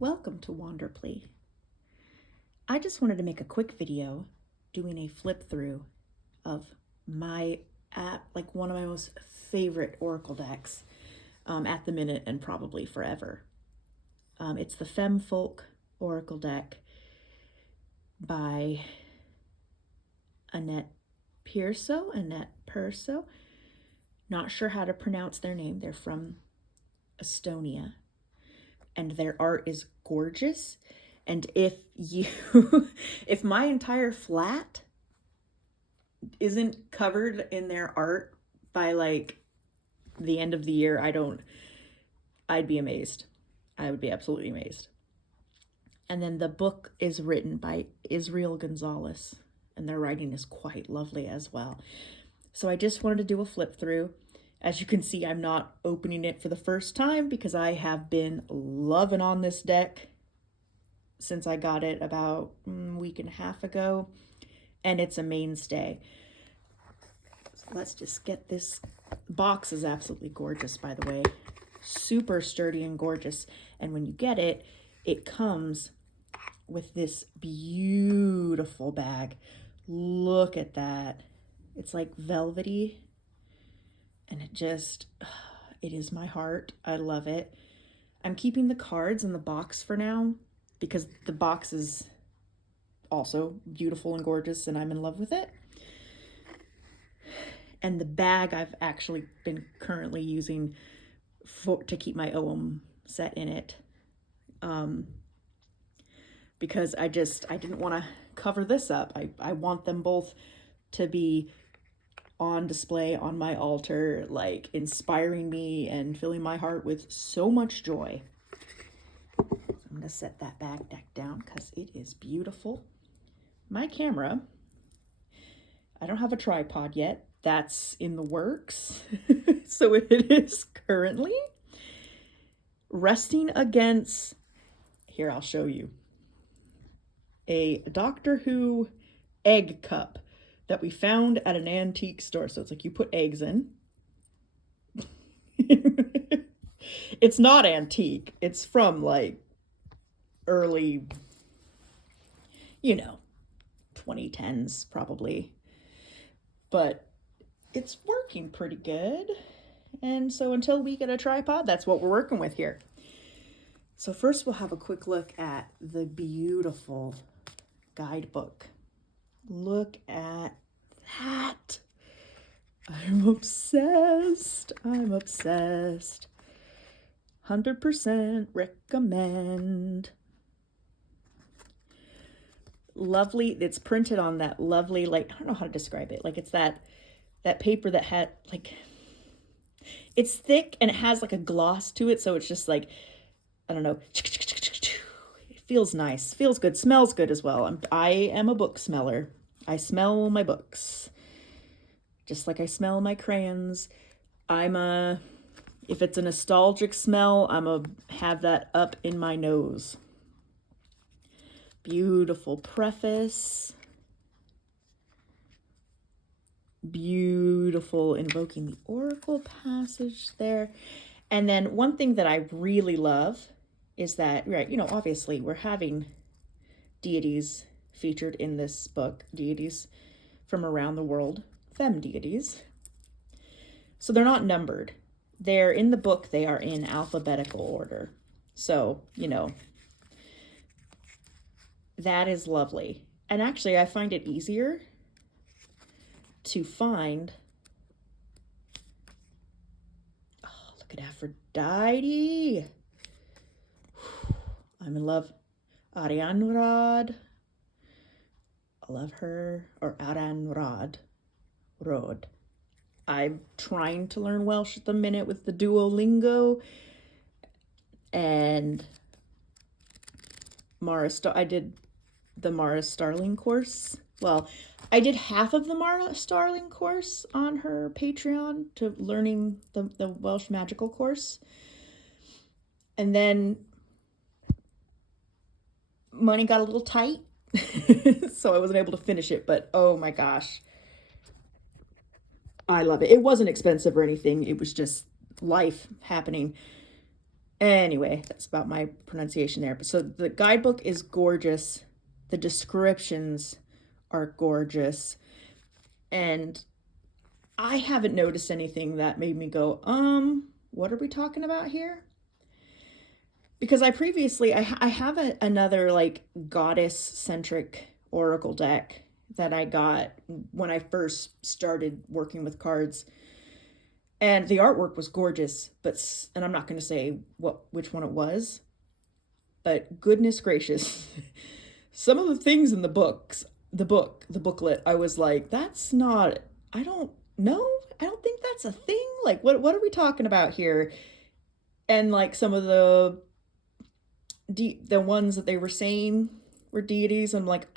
Welcome to Wanderplay. I just wanted to make a quick video doing a flip through of my one of my most favorite Oracle decks at the minute and probably forever. It's the Femme Folk Oracle deck by Anetteprs. Not sure how to pronounce their name. They're from Estonia. And their art is gorgeous. And if my entire flat isn't covered in their art by like the end of the year, I'd be amazed. I would be absolutely amazed. And then the book is written by Israel Gonzalez, and their writing is quite lovely as well. So I just wanted to do a flip through. As you can see, I'm not opening it for the first time because I have been loving on this deck since I got it about a week and a half ago, and it's a mainstay. So let's just get this. Box is absolutely gorgeous, by the way. Super sturdy and gorgeous. And when you get it, it comes with this beautiful bag. Look at that. It's like velvety. And it is my heart. I love it. I'm keeping the cards in the box for now because the box is also beautiful and gorgeous and I'm in love with it. And the bag I've actually been currently using to keep my Ooof set in it. Because I didn't want to cover this up. I want them both to be on display on my altar, like inspiring me and filling my heart with so much joy. So I'm going to set that bag deck down because it is beautiful. My camera, I don't have a tripod yet. That's in the works. So it is currently resting against, here I'll show you, a Doctor Who egg cup that we found at an antique store. So it's like you put eggs in. It's not antique. It's from like early, 2010s probably. But it's working pretty good. And so until we get a tripod, that's what we're working with here. So first we'll have a quick look at the beautiful guidebook. Look at that. I'm obsessed. 100% recommend. Lovely. It's printed on that lovely, like, I don't know how to describe it. Like it's that paper that had like, it's thick and it has like a gloss to it. So it's just like, I don't know. It feels nice, feels good, smells good as well. I am a book smeller. I smell my books, just like I smell my crayons. If it's a nostalgic smell, have that up in my nose. Beautiful preface. Beautiful invoking the Oracle passage there. And then one thing that I really love is that, right, obviously we're having deities featured in this book, deities from around the world, femme deities. So they're not numbered. They're in the book, they are in alphabetical order. So, that is lovely. And actually, I find it easier to find. Oh, look at Aphrodite. I'm in love. Arianrod. I love her. Or Aranrod. Rod. I'm trying to learn Welsh at the minute with the Duolingo. And I did the Mara Starling course. Well, I did half of the Mara Starling course on her Patreon to learning the Welsh magical course. And then money got a little tight, so I wasn't able to finish it, but oh my gosh. I love it. It wasn't expensive or anything. It was just life happening. Anyway, that's about my pronunciation there. So the guidebook is gorgeous. The descriptions are gorgeous. And I haven't noticed anything that made me go, what are we talking about here? Because I previously, I have another like goddess-centric oracle deck that I got when I first started working with cards. And the artwork was gorgeous, and I'm not going to say which one it was, but goodness gracious, some of the things in the booklet, I was like, that's not, I don't know, I don't think that's a thing. Like, what are we talking about here? And like some of the ones that they were saying were deities, I'm like,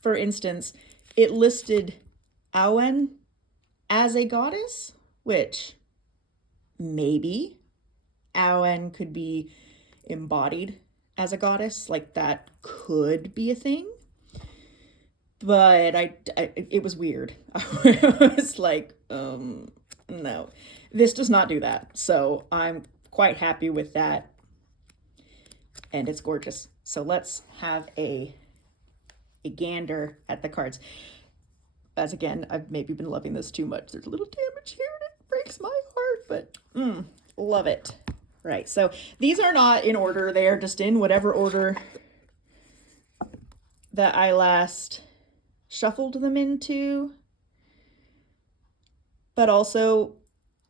for instance, it listed Awen as a goddess, which maybe Awen could be embodied as a goddess, like that could be a thing. But it was weird. I was like, no, this does not do that. So I'm quite happy with that. And it's gorgeous. So let's have a gander at the cards. As again, I've maybe been loving this too much. There's a little damage here and it breaks my heart, but love it. Right, so these are not in order. They are just in whatever order that I last shuffled them into. But also,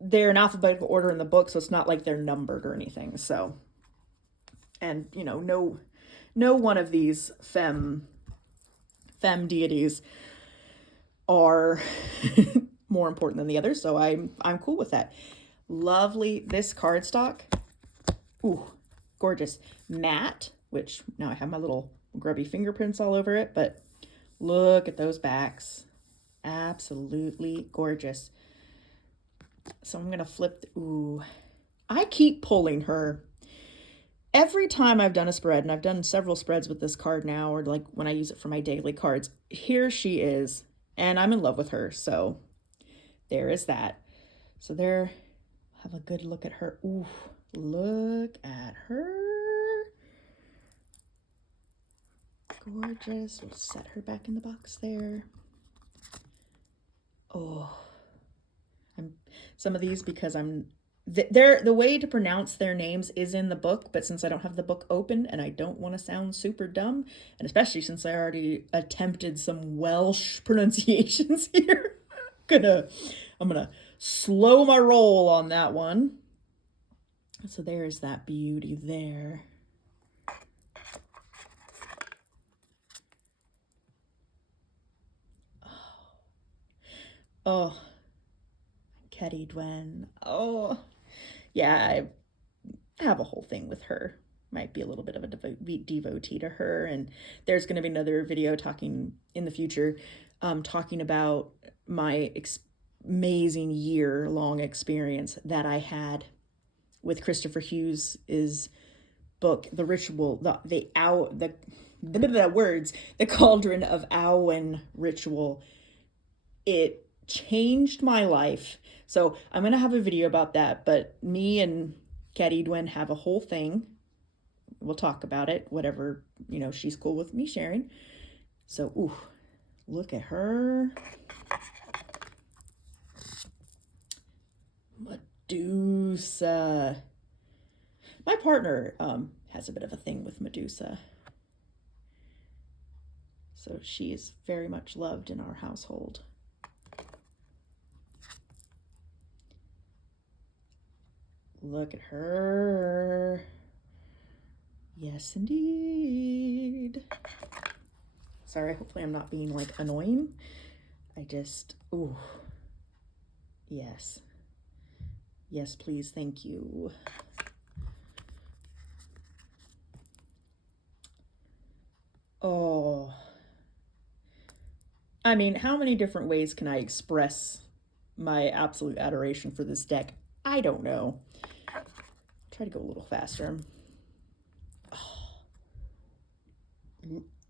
they're in alphabetical order in the book, so it's not like they're numbered or anything. So, and you know, no one of these femme deities are more important than the others, so I'm cool with that. Lovely. This cardstock, ooh, gorgeous. Matte, which now I have my little grubby fingerprints all over it, but look at those backs. Absolutely gorgeous. So I'm gonna flip. Ooh, I keep pulling her. Every time I've done a spread, and I've done several spreads with this card now, or like when I use it for my daily cards, here she is. And I'm in love with her, so there is that. So there, have a good look at her. Ooh, look at her. Gorgeous. We'll set her back in the box there. Oh, some of these, because the way to pronounce their names is in the book, but since I don't have the book open and I don't want to sound super dumb, and especially since I already attempted some Welsh pronunciations here, I'm gonna slow my roll on that one. So there's that beauty there. Oh, Chatty Dwen. Oh, yeah, I have a whole thing with her. Might be a little bit of a devotee to her, and there's going to be another video talking in the future, talking about my amazing year-long experience that I had with Christopher Hughes's book, The Ritual, the Cauldron of Awen Ritual. It changed my life. So I'm gonna have a video about that, but me and Chatty Dwen have a whole thing. We'll talk about it, whatever, you know, she's cool with me sharing. So, ooh, look at her. Medusa. My partner has a bit of a thing with Medusa. So she is very much loved in our household. Look at her. Yes, indeed. Sorry, hopefully I'm not being like annoying. Ooh. Yes. Yes, please, thank you. Oh. I mean, how many different ways can I express my absolute adoration for this deck? I don't know. Try to go a little faster. Oh.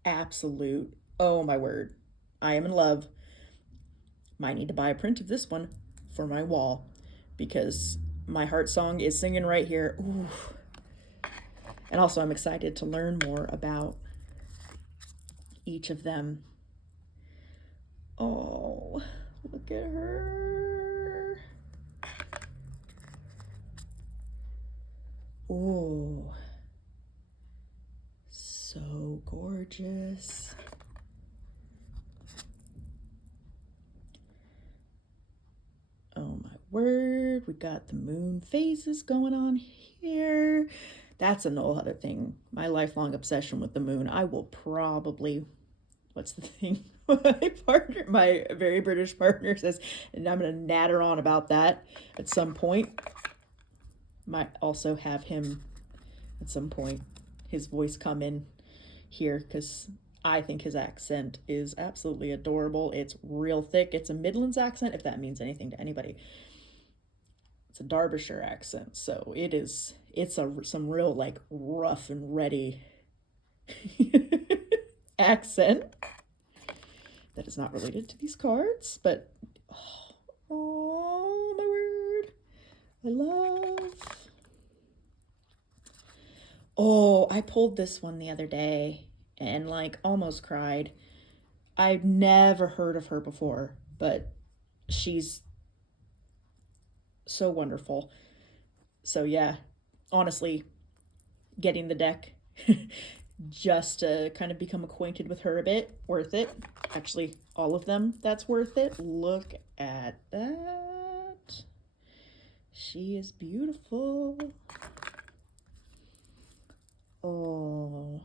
Absolute. Oh my word. I am in love. Might need to buy a print of this one for my wall, because my heart song is singing right here. Ooh. And also I'm excited to learn more about each of them. Oh, look at her. Oh, so gorgeous. Oh my word, we got the moon phases going on here. That's a whole other thing. My lifelong obsession with the moon. I will probably, what's the thing? My very British partner says, and I'm gonna natter on about that at some point. Might also have him at some point, his voice come in here, because I think his accent is absolutely adorable. It's real thick. It's a Midlands accent, if that means anything to anybody. It's a Derbyshire accent, so it's some real like rough and ready accent that is not related to these cards, but oh my word, I love. Oh, I pulled this one the other day and like almost cried. I've never heard of her before, but she's so wonderful. So yeah, honestly, getting the deck just to kind of become acquainted with her a bit, worth it. Actually, all of them, that's worth it. Look at that. She is beautiful. Oh.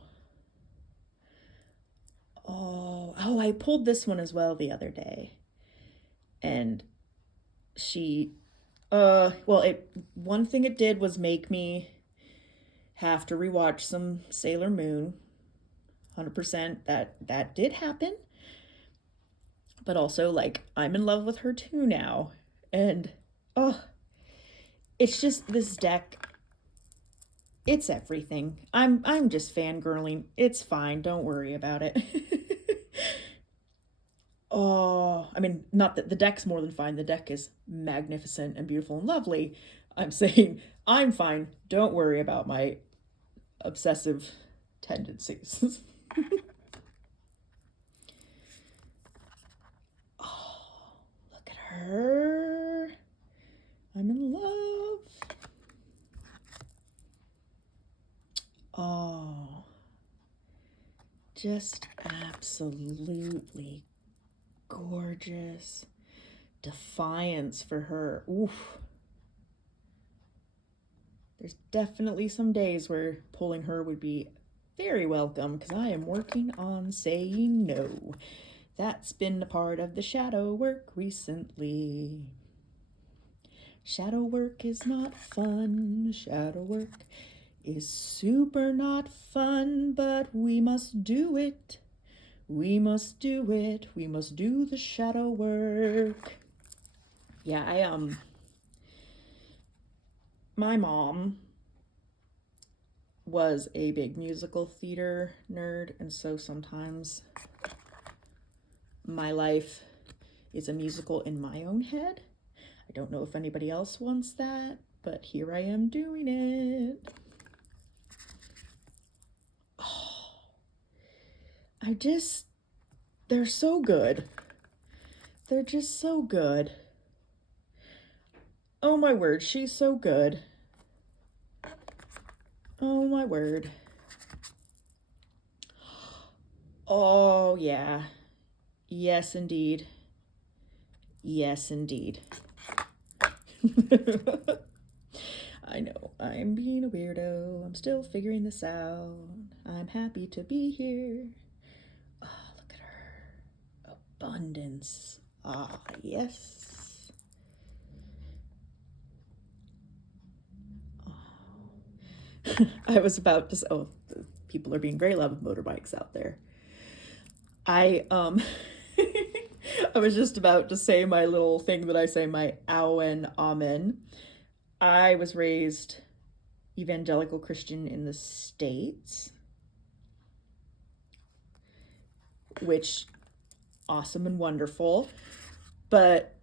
Oh, I pulled this one as well the other day. And one thing it did was make me have to rewatch some Sailor Moon. 100%, that did happen. But also, like, I'm in love with her too now. And it's just this deck, it's everything. I'm just fangirling. It's fine, don't worry about it. Oh, I mean, not that the deck's more than fine. The deck is magnificent and beautiful and lovely. I'm saying I'm fine. Don't worry about my obsessive tendencies. Oh, look at her. I'm in love. Oh, just absolutely gorgeous. Defiance for her. Oof. There's definitely some days where pulling her would be very welcome, because I am working on saying no. That's been a part of the shadow work recently. Shadow work is not fun. Shadow work is super not fun, but we must do it. We must do it. We must do the shadow work. Yeah, my mom was a big musical theater nerd, and so sometimes my life is a musical in my own head. I don't know if anybody else wants that, but here I am doing it. Oh, they're so good. They're just so good. Oh my word, she's so good. Oh my word. Oh yeah. Yes, indeed. Yes, indeed. I know, I'm being a weirdo. I'm still figuring this out. I'm happy to be here. Oh, look at her. Abundance. Ah, yes. Oh. I was about to say, oh, people are being very loud with motorbikes out there. I I was just about to say my little thing that I say, my Awen Amen. I was raised evangelical Christian in the States, which awesome and wonderful, but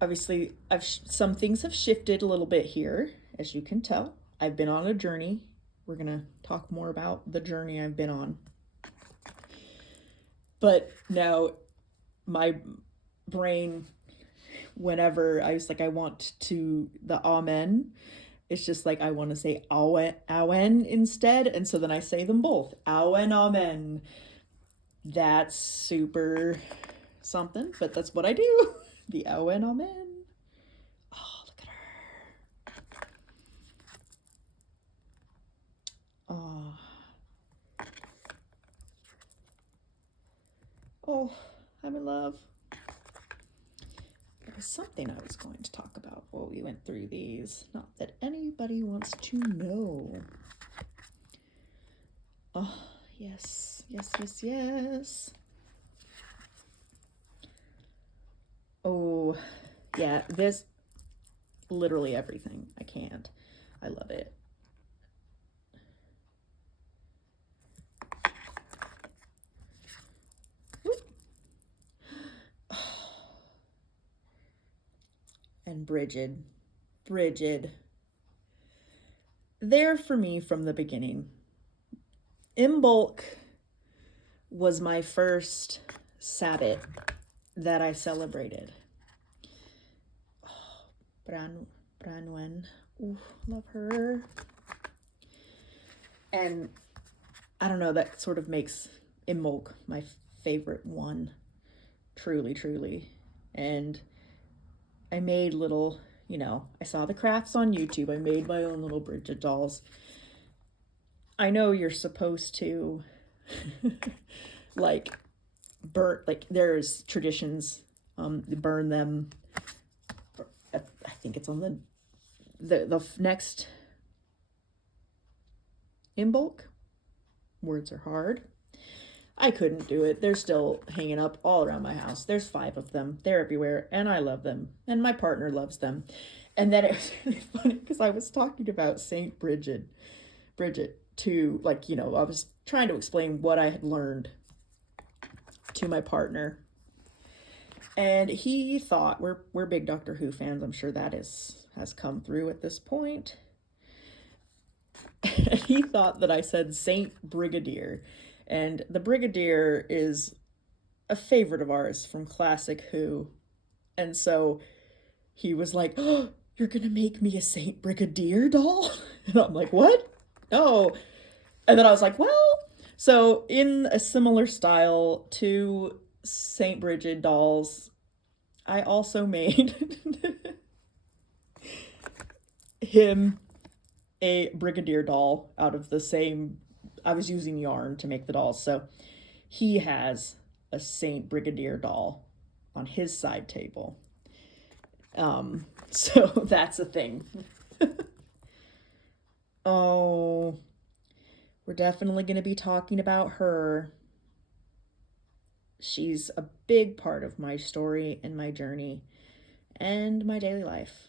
obviously some things have shifted a little bit here, as you can tell. I've been on a journey. We're gonna talk more about the journey I've been on. But now my brain, whenever I was like, I want to, the amen, it's just like I want to say awen instead, and so then I say them both, awen, amen. That's super something, but that's what I do. The awen, amen. Oh, look at her. Oh. Oh, I'm in love. There was something I was going to talk about while we went through these. Not that anybody wants to know. Oh, yes, yes, yes, yes. Oh, yeah, this, literally everything. I can't. I love it. And Bridget. There for me from the beginning. Imbolc was my first Sabbath that I celebrated. Oh, Branwen. Ooh, love her. And I don't know, that sort of makes Imbolc my favorite one. Truly, truly. And I made little, I saw the crafts on YouTube. I made my own little Bridget dolls. I know you're supposed to like there's traditions, burn them. I think it's on the next Imbolc. Words are hard. I couldn't do it. They're still hanging up all around my house. There's 5 of them. They're everywhere, and I love them, and my partner loves them. And then it was really funny because I was talking about Saint Bridget to, I was trying to explain what I had learned to my partner. And he thought, we're big Doctor Who fans. I'm sure that has come through at this point. And he thought that I said Saint Brigadier. And the Brigadier is a favorite of ours from classic Who. And so he was like, oh, you're going to make me a Saint Brigadier doll? And I'm like, what? No. And then I was like, well, so in a similar style to Saint Bridget dolls, I also made him a Brigadier doll out of the same, I was using yarn to make the dolls. So he has a Saint Brigadier doll on his side table. So that's a thing. Oh, we're definitely going to be talking about her. She's a big part of my story and my journey and my daily life.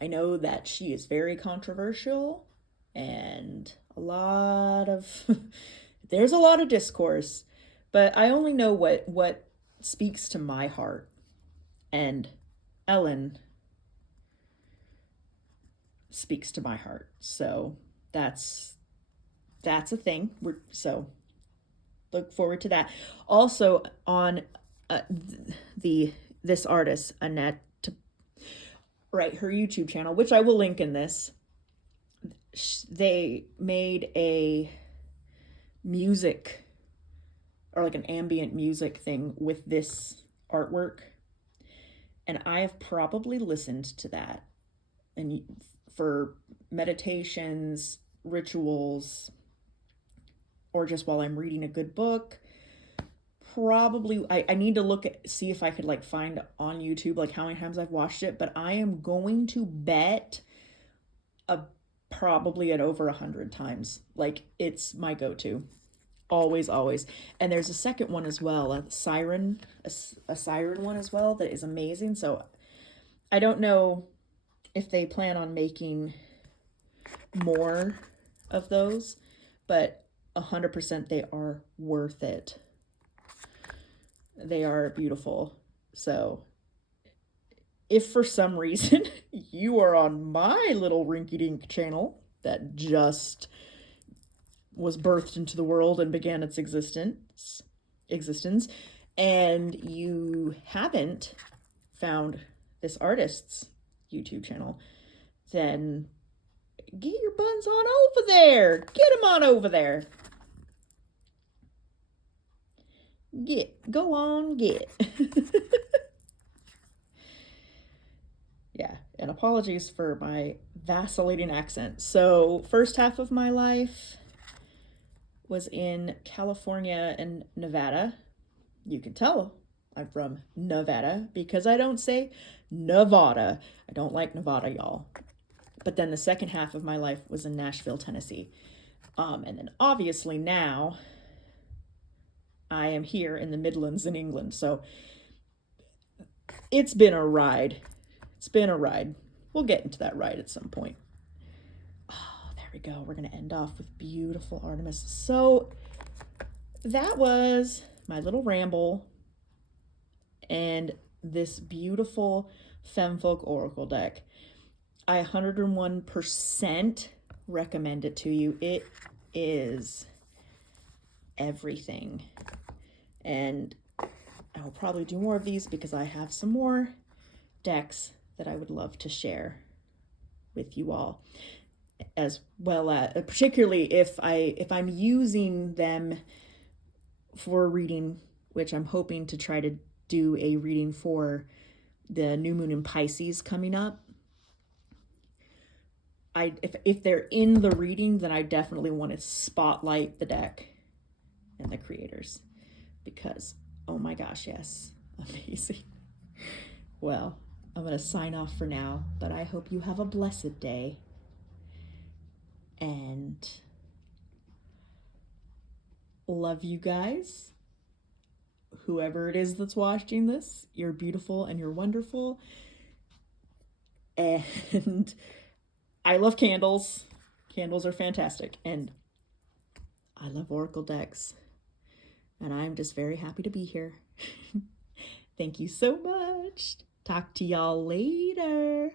I know that she is very controversial and there's a lot of discourse, but I only know what speaks to my heart. And Ellen speaks to my heart. So that's a thing. So look forward to that. Also on this artist, Anetteprs, right, her YouTube channel, which I will link in this. They made a music or like an ambient music thing with this artwork. And I have probably listened to that and for meditations, rituals, or just while I'm reading a good book. Probably, I need to see if I could find on YouTube how many times I've watched it, but I am going to bet probably at over 100 times. It's my go-to. Always, always. And there's a second one as well, a siren one as well that is amazing. So I don't know if they plan on making more of those, but 100% they are worth it. They are beautiful. So if for some reason you are on my little rinky-dink channel that just was birthed into the world and began its existence, and you haven't found this artist's YouTube channel, then get your buns on over there. Get them on over there. Go on, get. Yeah, and apologies for my vacillating accent. So, first half of my life was in California and Nevada. You can tell I'm from Nevada because I don't say Nevada. I don't like Nevada, y'all. But then the second half of my life was in Nashville, Tennessee. And then obviously now I am here in the Midlands in England. So it's been a ride. It's been a ride. We'll get into that ride at some point. Oh, there we go. We're going to end off with beautiful Artemis. So that was my little ramble and this beautiful Femme Folk Oracle deck. I 101% recommend it to you. It is everything. And I will probably do more of these because I have some more decks that I would love to share with you all, as well as particularly if I'm using them for a reading, which I'm hoping to try to do a reading for the new moon in Pisces coming up. If they're in the reading, then I definitely want to spotlight the deck and the creators because, oh my gosh, yes, amazing. Well, I'm going to sign off for now, but I hope you have a blessed day. And love you guys. Whoever it is that's watching this, you're beautiful and you're wonderful. And I love candles. Candles are fantastic. And I love Oracle decks. And I'm just very happy to be here. Thank you so much. Talk to y'all later.